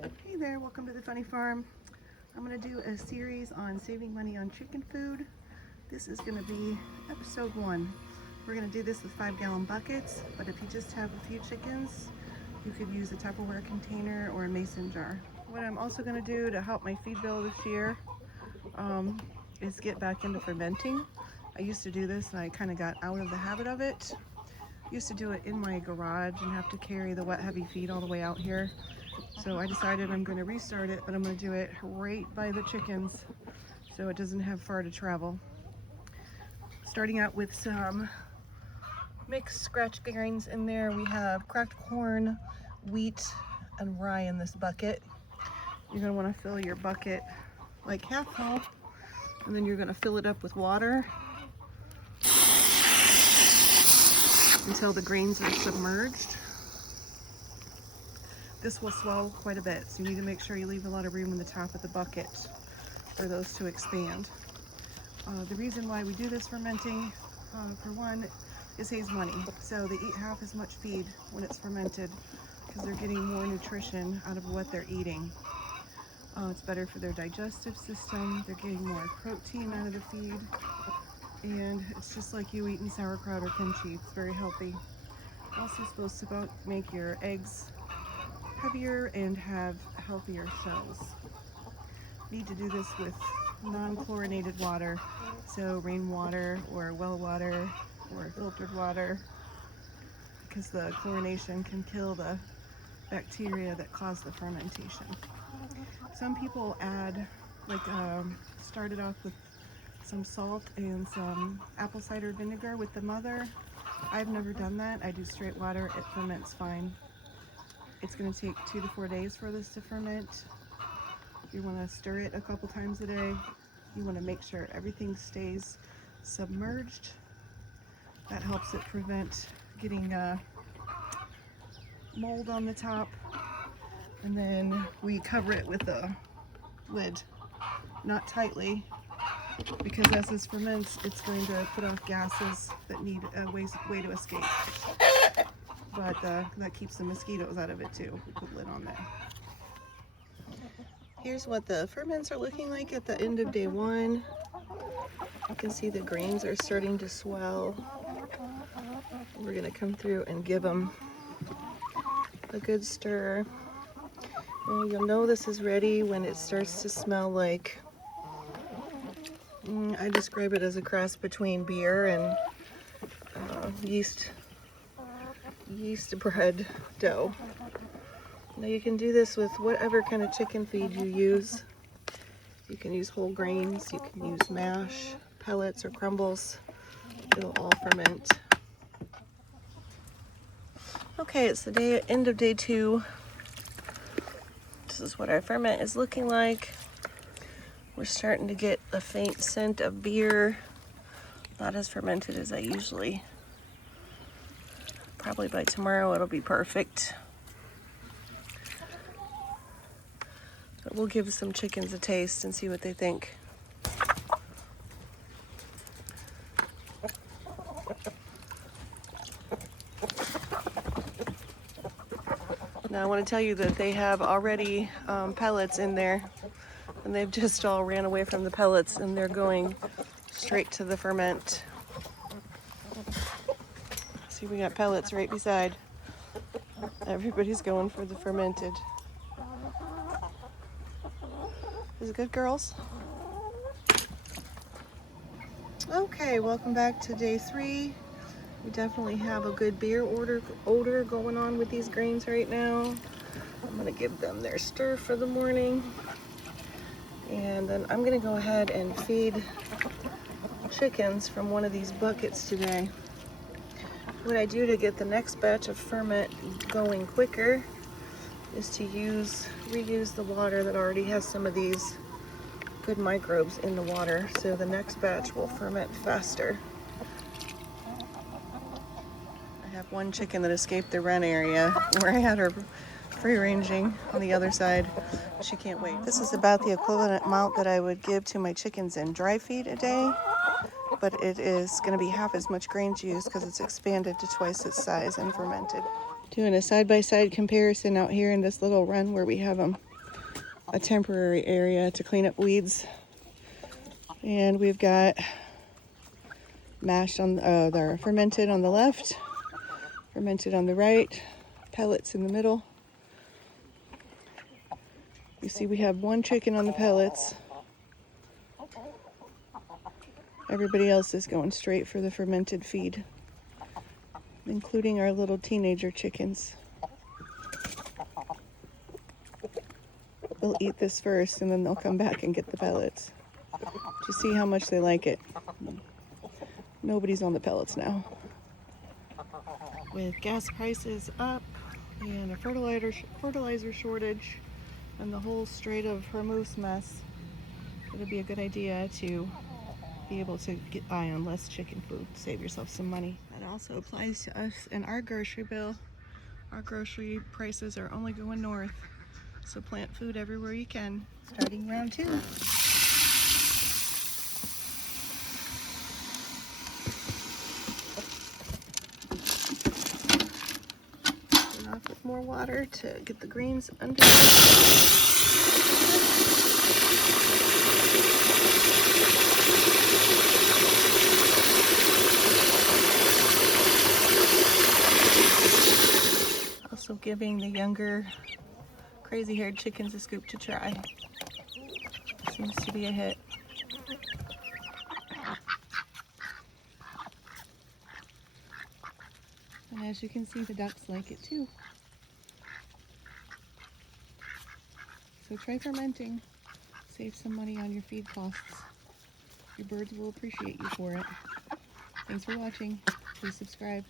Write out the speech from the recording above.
Hey there, welcome to the Funny Farm. I'm going to do a series on saving money on chicken food. This is going to be episode 1. We're going to do this with 5-gallon buckets, but if you just have a few chickens, you could use a Tupperware container or a mason jar. What I'm also going to do to help my feed bill this year is get back into fermenting. I used to do this and I kind of got out of the habit of it. Used to do it in my garage and have to carry the wet heavy feed all the way out here. So I decided I'm going to restart it, but I'm going to do it right by the chickens so it doesn't have far to travel. Starting out with some mixed scratch grains in there. We have cracked corn, wheat, and rye in this bucket. You're going to want to fill your bucket like half full, and then you're going to fill it up with water until the grains are submerged. This will swell quite a bit, so you need to make sure you leave a lot of room in the top of the bucket for those to expand. The reason why we do this fermenting, for one, it saves money. So they eat half as much feed when it's fermented because they're getting more nutrition out of what they're eating. It's better for their digestive system. They're getting more protein out of the feed. And it's just like you eating sauerkraut or kimchi. It's very healthy. Also supposed to make your eggs heavier and have healthier shells. Need to do this with non-chlorinated water, so rainwater or well water or filtered water, because the chlorination can kill the bacteria that cause the fermentation. Some people add, start it off with some salt and some apple cider vinegar with the mother. I've never done that. I do straight water. It ferments fine. It's going to take 2 to 4 days for this to ferment. You want to stir it a couple times a day. You want to make sure everything stays submerged. That helps it prevent getting mold on the top. And then we cover it with a lid, not tightly, because as this ferments, it's going to put off gases that need a way to escape. But that keeps the mosquitoes out of it too. We put a lid on there. Here's what the ferments are looking like at the end of day 1. You can see the grains are starting to swell. We're going to come through and give them a good stir. And you'll know this is ready when it starts to smell like, I describe it as a cross between beer and yeast bread dough. Now you can do this with whatever kind of chicken feed you use. You can use whole grains, you can use mash, pellets, or crumbles. It'll all ferment. Okay, it's the end of day 2. This is what our ferment is looking like. We're starting to get a faint scent of beer. Not as fermented as I usually. Probably by tomorrow it'll be perfect. But we'll give some chickens a taste and see what they think. Now I want to tell you that they have already pellets in there, and they've just all ran away from the pellets and they're going straight to the ferment. See, we got pellets right beside. Everybody's going for the fermented. Is it good, girls? Okay, welcome back to day 3. We definitely have a good beer odor going on with these grains right now. I'm gonna give them their stir for the morning. And then I'm gonna go ahead and feed chickens from one of these buckets today. What I do to get the next batch of ferment going quicker is to reuse the water that already has some of these good microbes in the water, so the next batch will ferment faster. I have one chicken that escaped the run area where I had her free ranging on the other side. She can't wait. This is about the equivalent amount that I would give to my chickens in dry feed a day, but it is going to be half as much grain juice because it's expanded to twice its size and fermented. Doing a side-by-side comparison out here in this little run where we have a temporary area to clean up weeds. And we've got mashed on they're fermented on the left, fermented on the right, pellets in the middle. You see we have one chicken on the pellets. Everybody else is going straight for the fermented feed, including our little teenager chickens. They'll eat this first and then they'll come back and get the pellets. Just see how much they like it. Nobody's on the pellets now. With gas prices up and a fertilizer shortage and the whole Strait of Hormuz mess, it'd be a good idea to be able to buy on less chicken food, save yourself some money. That also applies to us and our grocery bill. Our grocery prices are only going north, so plant food everywhere you can. Starting round 2. Turn off with more water to get the greens under. Also giving the younger crazy-haired chickens a scoop to try. Seems to be a hit. And as you can see, the ducks like it too. So try fermenting. Save some money on your feed costs. Your birds will appreciate you for it. Thanks for watching. Please subscribe.